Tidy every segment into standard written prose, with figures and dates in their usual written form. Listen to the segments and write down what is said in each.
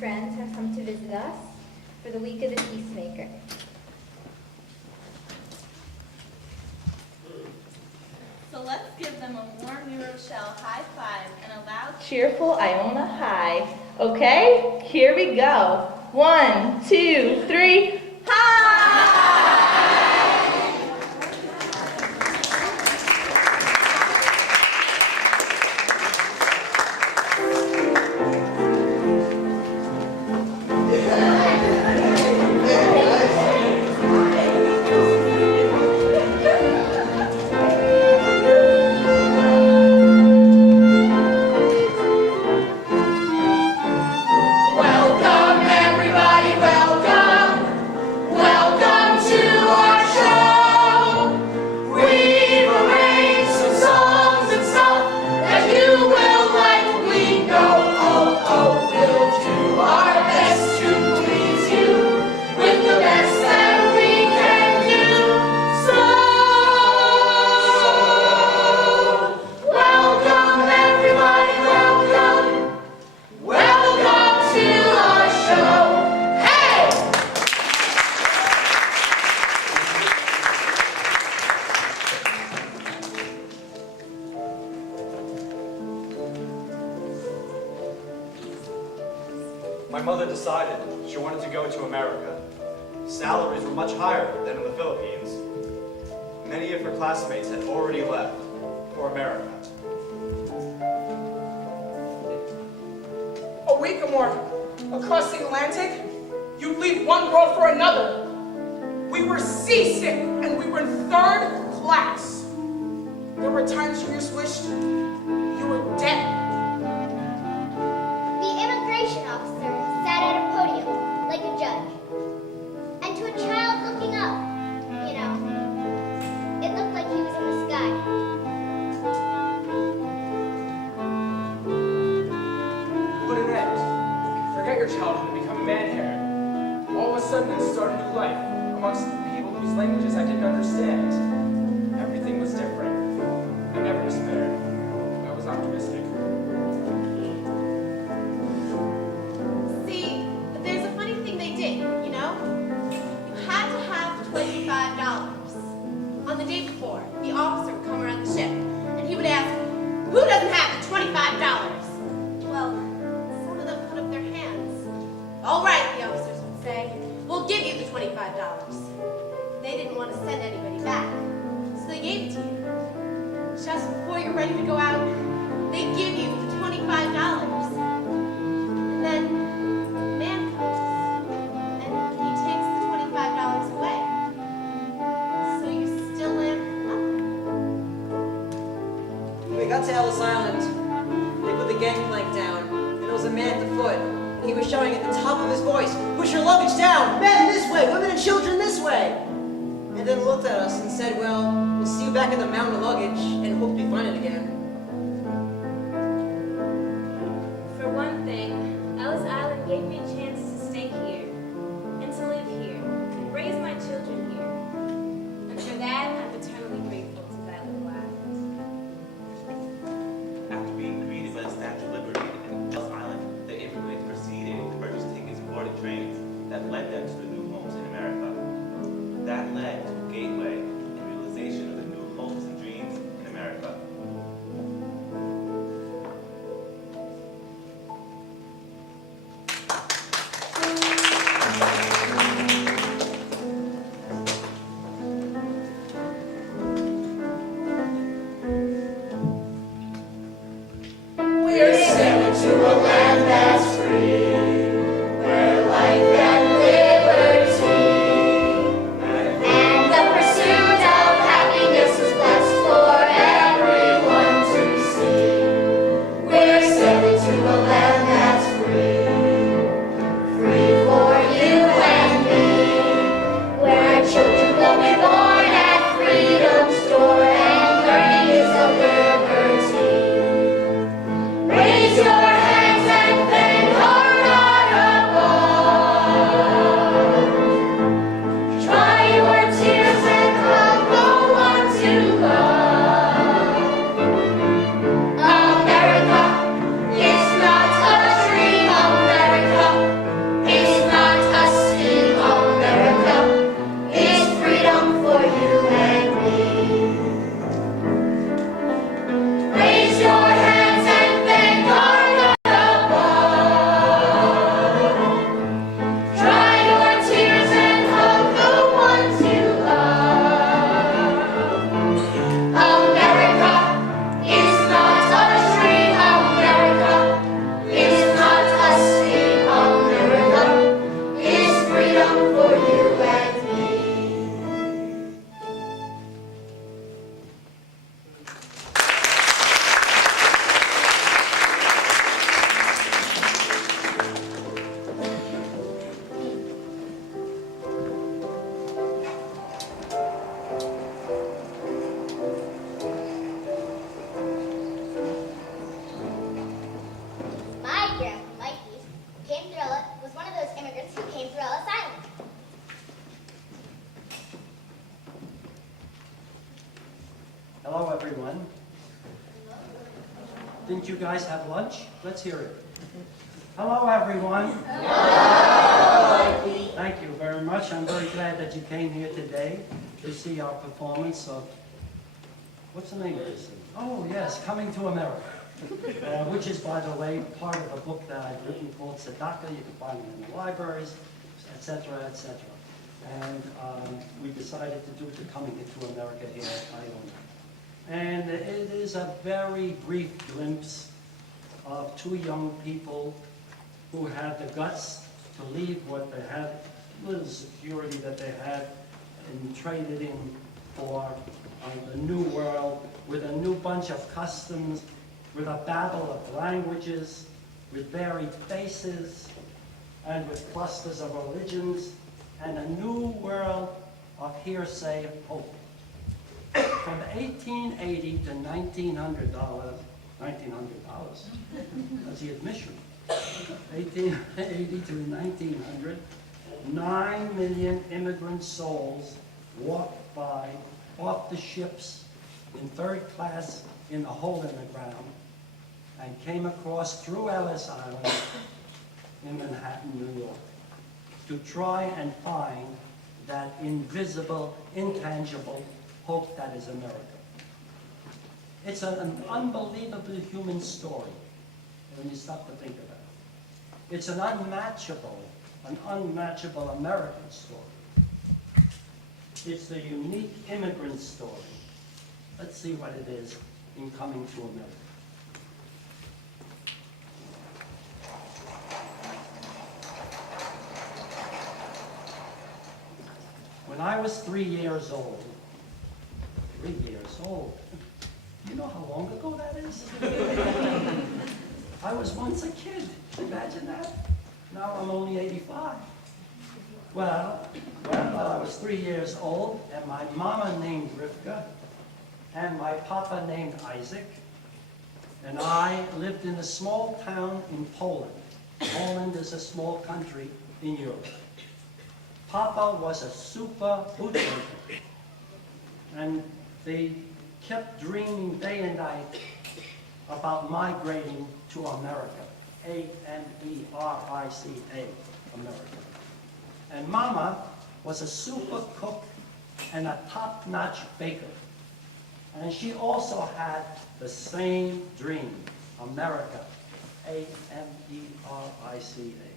friends have come to visit us for the week of the Peacemaker. So let's give them a warm New Rochelle high five and a loud, cheerful Iona hi. Okay, here we go. 1, 2, 3, hi! My mother decided she wanted to go to America. Salaries were much higher than in the Philippines. Many of her classmates had already left for America. A week or more across the Atlantic, you'd leave one world for another. We were seasick and we were in third class. There were times you just wished you were dead. The immigration officer sat at a podium like a judge. And to a child looking up, you know, it looked like he was in the sky. Put an end. Forget your childhood and become a man here. All of a sudden, and start a new life amongst people whose languages I didn't understand. Everything was different. I never despaired. I was optimistic. See, there's a funny thing they did, you know? You had to have $25. On the day before, the officer would come around the ship, and he would ask, who doesn't have the $25? Well, some of them put up their hands. All right, the officers would say, we'll give you the $25. They didn't want to send anybody back, so they gave it to you. Just before you're ready to go out, they give you the $25. And then a man comes, and he takes the $25 away. So you're still in nothing. When we got to Ellis Island, they put the gangplank down, and there was a man at the foot. And he was shouting at the top of his voice, push your luggage down! Men this way! Women and children this way! And then looked at us and said, well, we'll see you back at the mountain of luggage, and hope we find it again. For one thing, Ellis Island gave me a chance to stay here, and to live here, and raise my children here. And for that, I'm eternally grateful to that little island. After being greeted by the Statue of Liberty in Ellis Island, the immigrants proceeded to purchase tickets and boarding trains that led them to the new homes in America. That led to a gateway and realization of the new hopes and dreams in America. everyone. Didn't you guys have lunch? Let's hear it. Hello, everyone. Hello. Thank you very much. I'm very glad that you came here today to see our performance of, what's the name of this thing? Oh, yes, Coming to America, which is, by the way, part of a book that I've written called Sadaka. You can find it in the libraries, etc., etc. And we decided to do the Coming to America here at Iona. And it is a very brief glimpse of two young people who had the guts to leave what they had, little security that they had, and trade it in for the new world with a new bunch of customs, with a babel of languages, with varied faces, and with clusters of religions, and a new world of hearsay hope. From 1880 to $1,900, that's the admission. 1880 to 1900, 9 million immigrant souls walked by off the ships in third class in a hole in the ground and came across through Ellis Island in Manhattan, New York, to try and find that invisible, intangible hope that is America. It's an unbelievably human story when you stop to think about it. It's an unmatchable American story. It's the unique immigrant story. Let's see what it is in Coming to America. When I was 3 years old, 3 years old, you know how long ago that is? I was once a kid, imagine that. Now I'm only 85. Well, I was 3 years old, and my mama named Rivka, and my papa named Isaac, and I lived in a small town in Poland. Poland is a small country in Europe. Papa was a super bootmaker, and they kept dreaming day and night about migrating to America, A-M-E-R-I-C-A, America. And Mama was a super cook and a top-notch baker. And she also had the same dream, America, A-M-E-R-I-C-A.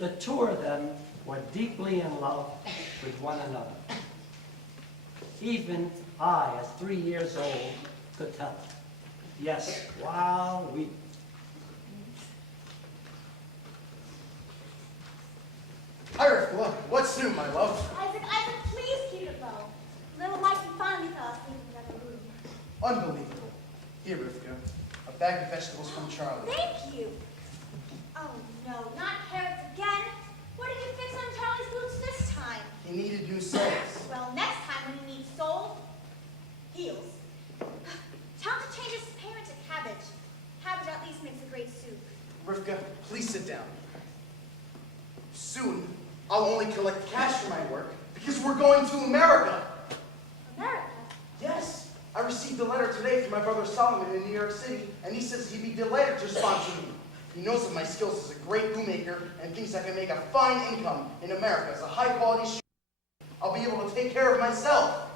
The two of them were deeply in love with one another. Even I, at 3 years old, could tell. Yes, wow, we. Hi, Rivka, look, what's new, my love? Isaac, please keep it low. Little Mikey finally fell asleep in the other room. Unbelievable. Here, Rivka, a bag of vegetables from Charlie. Thank you. Oh, no, not carrots again. What did you fix on Charlie's boots this time? He needed new soles. Well, next time when he needs soles, heels. Tell him to change his parent to cabbage. Cabbage at least makes a great soup. Rivka, please sit down. Soon, I'll only collect cash for my work because we're going to America. America? Yes. I received a letter today from my brother Solomon in New York City, and he says he'd be delighted to sponsor me. He knows of my skills as a great bootmaker and thinks I can make a fine income in America as a high-quality shoe. I'll be able to take care of myself.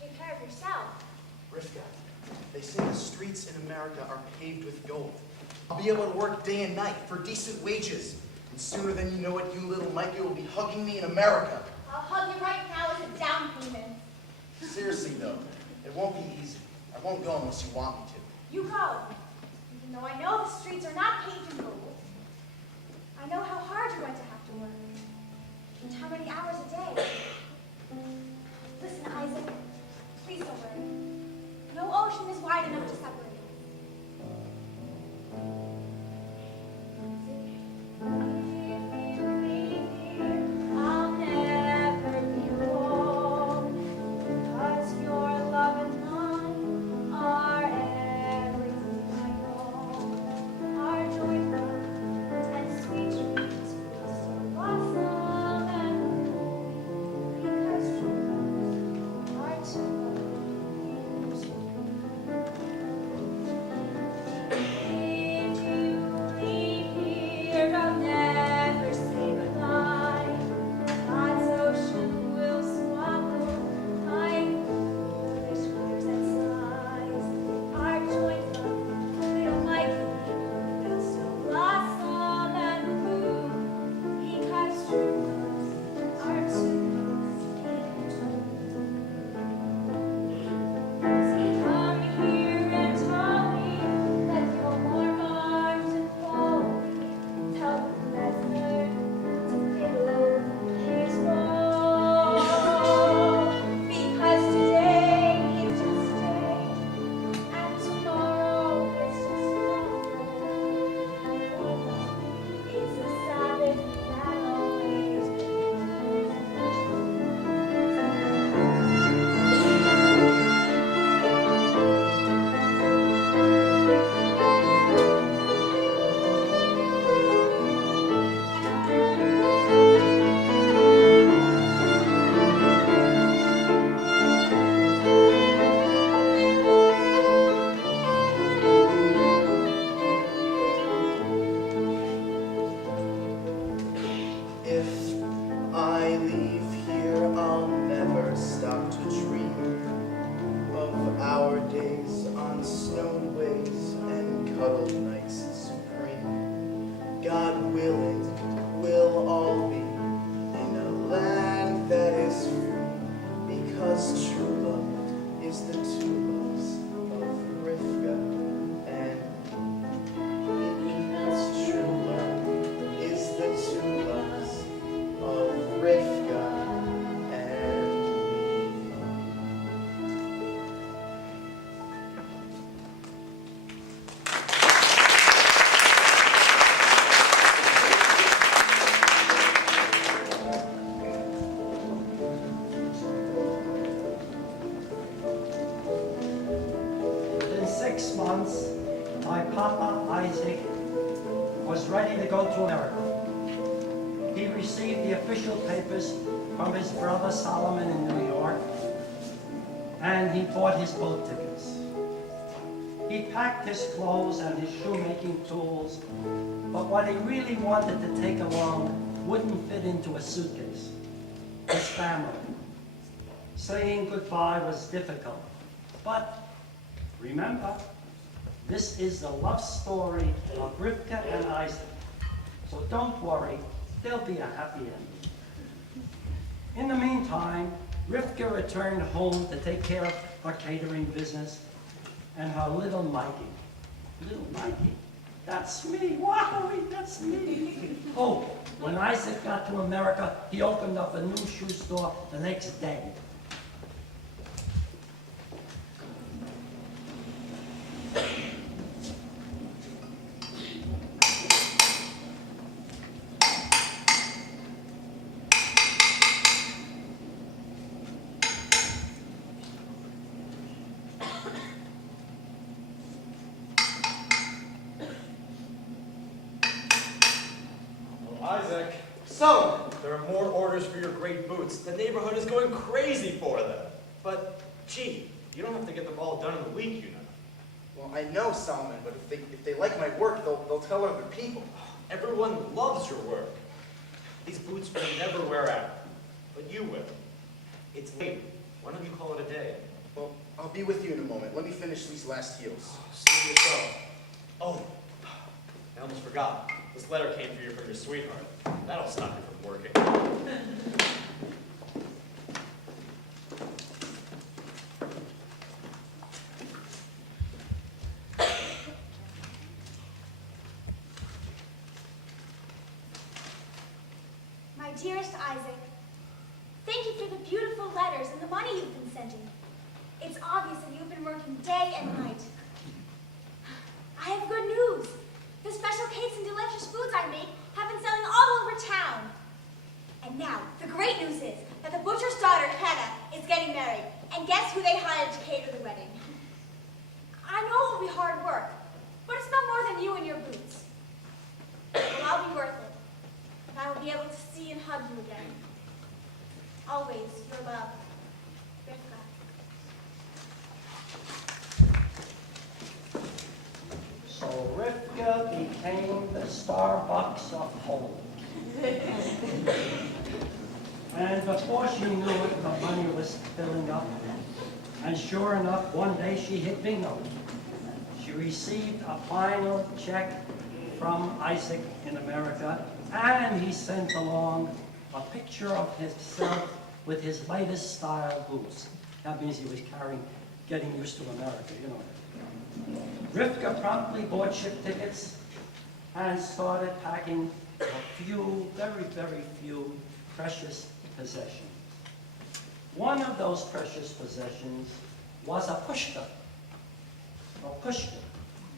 Take care of yourself. Rivka, they say the streets in America are paved with gold. I'll be able to work day and night for decent wages. And sooner than you know it, you little Mikey will be hugging me in America. I'll hug you right now as a down payment. Seriously, though, it won't be easy. I won't go unless you want me to. You go. Even though I know the streets are not paved in gold, I know how hard you're going to have to work. And how many hours a day. Listen, Isaac, please don't worry. No ocean is wide enough to separate us. I'll never be alone, 'cause your love and mine are everything I know. Our joyful and sweet dreams will so blossom and bloom, because true means true love is the two loves of Rivka and it means true love is the two loves of Rivka and me. Within 6 months, my Papa Isaac was ready to go to America. He received the official papers from his brother Solomon in New York, and he bought his boat tickets. He packed his clothes and his shoemaking tools, but what he really wanted to take along wouldn't fit into a suitcase. His family. Saying goodbye was difficult, but remember, this is the love story of Rivka and Isaac. So don't worry, there'll be a happy ending. In the meantime, Rivka returned home to take care of her catering business and her little Mikey. Little Mikey, that's me, Wowie, that's me. Oh, when Isaac got to America, he opened up a new shoe store the next day. Isaac, So, there are more orders for your great boots. The neighborhood is going crazy for them. But, gee, you don't have to get them all done in a week, you know. well, I know, Solomon, but if they like my work, they'll tell other people. Everyone loves your work. These boots will never wear out, but you will. It's late. Why don't you call it a day? Well, I'll be with you in a moment. Let me finish these last heels. See yourself. Oh, I almost forgot. This letter came for you from your sweetheart. That'll stop you from working. My dearest Isaac, thank you for the beautiful letters and the money you've been sending. It's obvious that you've been working day and night. I have good news. The special cakes and delicious foods I make have been selling all over town. And now, the great news is that the butcher's daughter, Hannah, is getting married. And guess who they hired to cater the wedding? I know it will be hard work, but it's no more than you and your boots. Well, I'll be worth it. And I will be able to see and hug you again. Always, your love, Rivka. So Rivka became the Starbucks of home. And before she knew it, the money was filling up. And sure enough, one day she hit bingo. She received a final check from Isaac in America, and he sent along a picture of himself with his latest style boots. That means he was getting used to America, you know. Rivka promptly bought ship tickets and started packing a few, very, very few precious possessions. One of those precious possessions was a pushka. A pushka.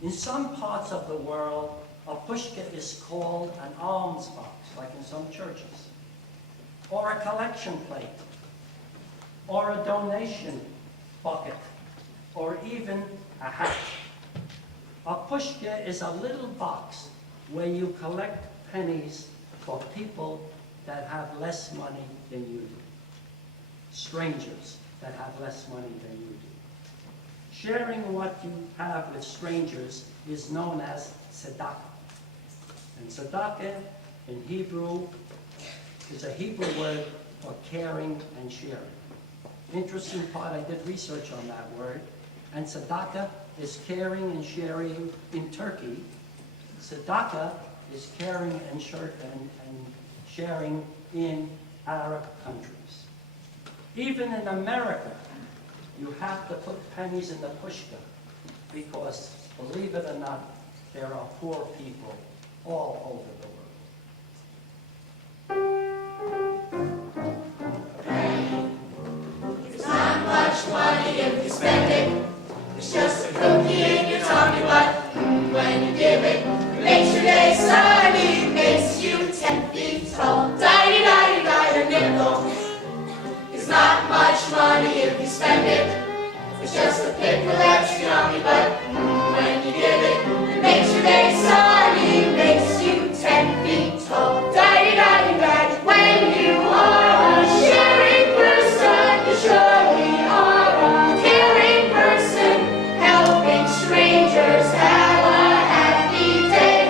In some parts of the world, a pushka is called an alms box, like in some churches, or a collection plate, or a donation bucket, or even a hat. A pushka is a little box where you collect pennies for people that have less money than you do. Strangers that have less money than you do. Sharing what you have with strangers is known as tzedakah. And tzedakah in Hebrew is a Hebrew word for caring and sharing. Interesting part, I did research on that word. And tzedakah is caring and sharing in Turkey. Tzedakah is caring and sharing in Arab countries. Even in America, you have to put pennies in the pushka because, believe it or not, there are poor people all over the world. It's not much money if you spend it. It's just a cookie in your tummy, but when you give it, it makes your day sunny, makes you 10 feet tall. Die-di-die-di-die, a nickel. It's not much money if you spend it. It's just a pickle that's yummy, but when you give it, it makes your day sunny, makes you 10 feet tall. Die-di-die-di-die. When you are a sharing person, you surely are a caring person, helping strangers have a happy day.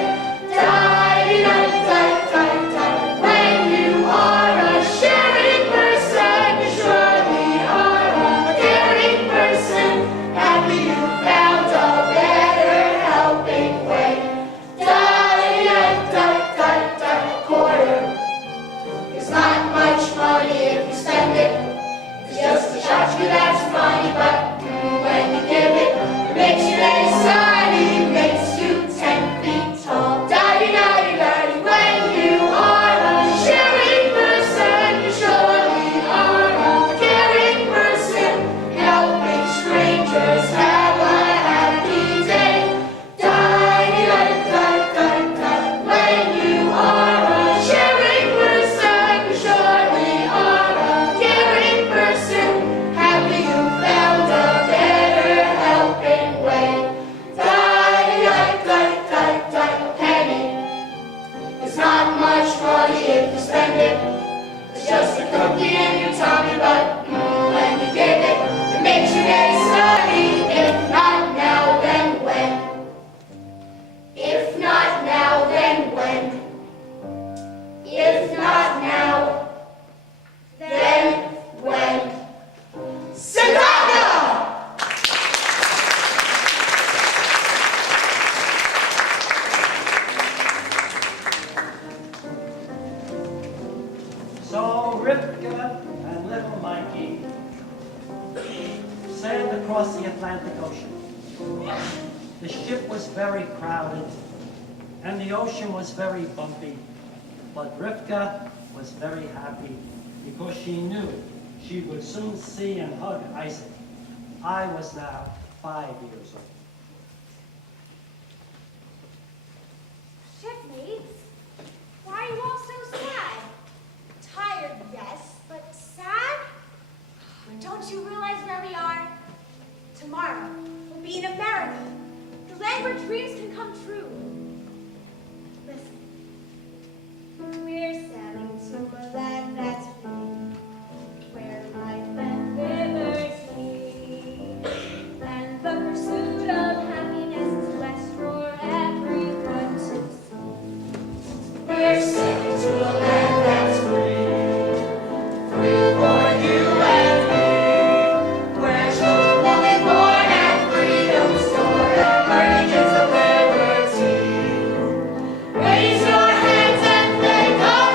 Die-di-die-di-die-di-die. When you are a sharing person, you surely are a caring person, happy you found a better helping way. Die-di-die-di-die-di-die. Quarter. It's not much money if you spend it. It's just a tchotchke that's funny, but when you give it, it makes your day sunny, makes you 10 feet tall. Die-di-die-di-die. When you are a sharing person, you surely are a caring person, helping strangers have a happy day. Die-di-die-di-die-di-die. When you are a sharing person, you surely are a caring person, happy you found a better helping way. Die-di-die-di-die-di-die. A penny. It's not much money if you spend it. It's just a cookie in your tummy, but when you give it, it makes your day sunny. If not now, then when? If not now, then when? If not now, then when? Chicago! So Rivka and little Mikey sailed across the Atlantic Ocean. The ship was very crowded and the ocean was very bumpy, but Rivka was very happy because she knew she would soon see and hug Isaac. I was now 5 years old. Shipmates, why are you all so sad? Tired, yes, but sad? Don't you realize where we are? Tomorrow, we'll be in America, the land where dreams can come true. Listen. We're sailing to a land that's free, where life and liberty and the pursuit of happiness is best for everyone to see. We're sailing to a land that's free, free for you and me, where children will be born and freedom stored and virgins of liberty. Raise your hands and thank our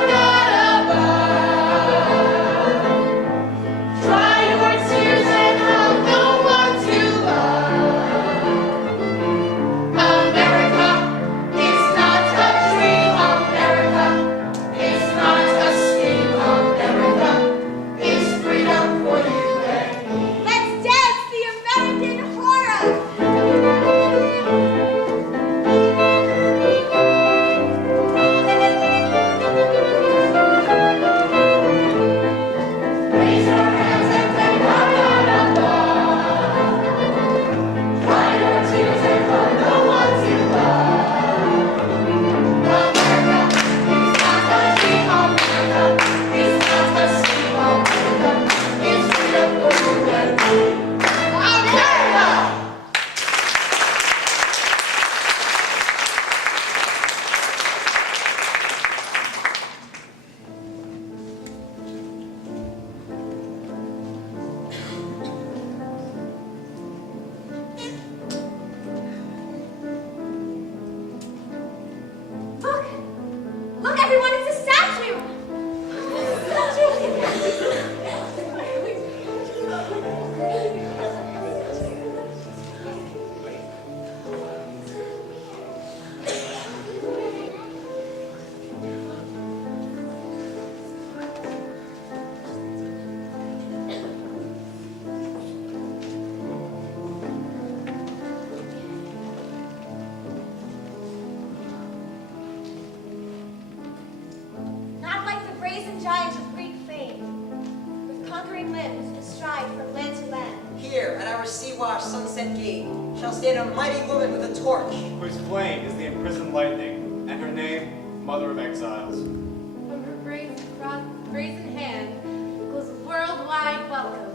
sea-washed sunset gate shall stand a mighty woman with a torch. Whose flame is the imprisoned lightning, and her name, Mother of Exiles. From her brazen hand goes a worldwide welcome.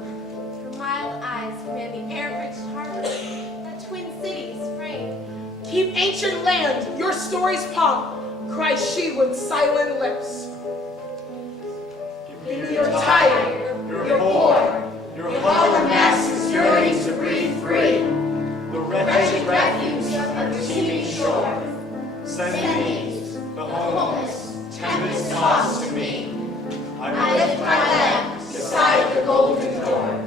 Her mild eyes command the air-rich harbor that Twin Cities frame. Keep ancient land, your story's pomp, cries she with silent lips. You're tired, you're bored, Your Hollow masses yearning to breathe free. the Wretched refuse of the teeming shore. send these, the homeless, Tempest tossed to me. I I lift my lamp beside the golden door.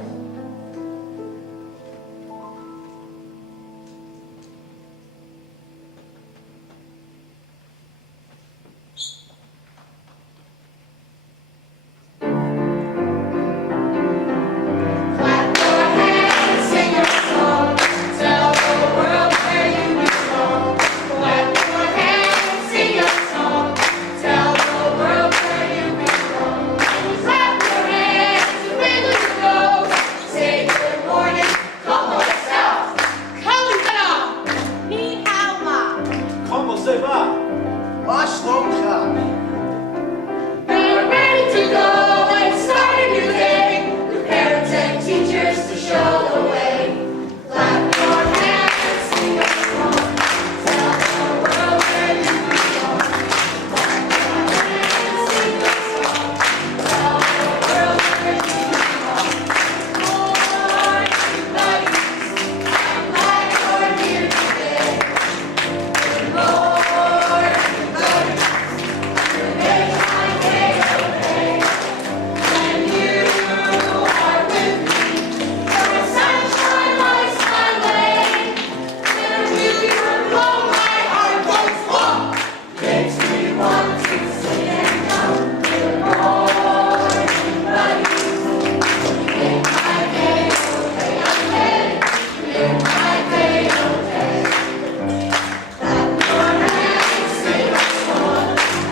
Clap your hands, sing a song, tell the world where you belong. Clap your hands, sing a song, tell the world where you belong. Clap your hands, wiggle your toes, say good morning, como está? Kalita! Ni hao ma. Como se va? Mashlomcha. Now we're ready to go and start a new day. With parents and teachers to show the way. Clap your hands, sing a song, tell the world where you belong. Clap your hands, sing a song, tell the world where you belong. More buddies, I'm glad you're here today. More buddies, you make my day okay. And you are with me, for the sunshine lights my way. And with your glow my heart goes on, makes me want to sing and jump. Good morning, buddies, you make my day okay. You make my day okay. Clap your hands, sing a song,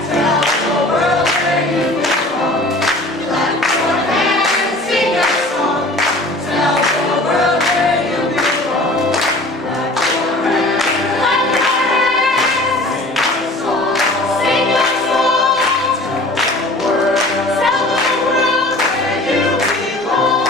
tell the world where you belong. Clap your hands, sing a song, tell the world where you belong. Clap your hands, sing a song, sing a song, tell the world where you belong.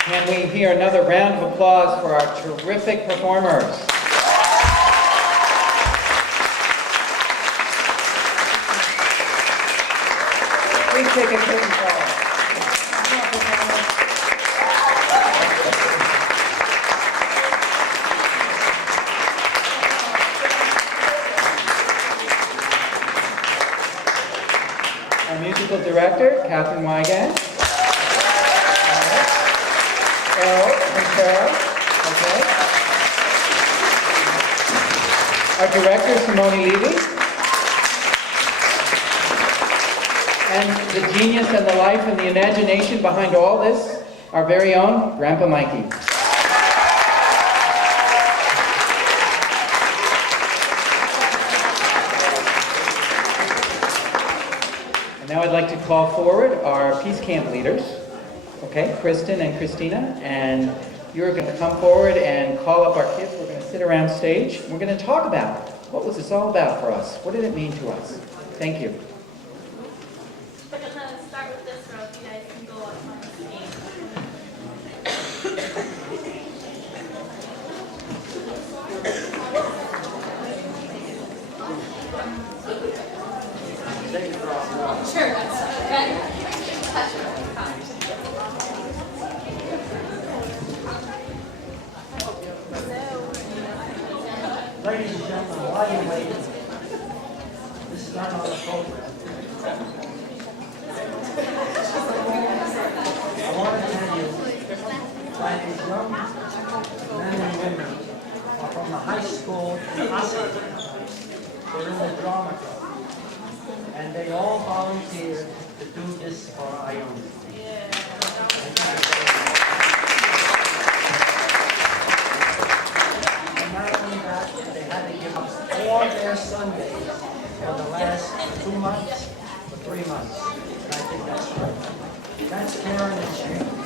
Can we hear another round of applause for our terrific performers? Please take a curtain call. Our musical director, Catherine Wygant. Elle and Carol, okay. Our director, Simone Levy. And the genius and the life and the imagination behind all this, our very own Grandpa Mikee. And now I'd like to call forward our Peace Camp leaders. Okay, Kristen and Christina, and you're going to come forward and call up our kids. We're going to sit around stage. We're going to talk about it. What was this all about for us? What did it mean to us? Thank you. We're going to start with this row. If you guys can go up on the stage. Sure, that's good. Ladies and gentlemen, while you're waiting, this is not on the program. I want to tell you that these young men and women are from the high school in Oslo. They're in the drama club. And they all volunteered to do this for Iona. And not only that, they had to give up all their Sundays for the last 2 months or 3 months. And I think that's right. That's Karen and Shane.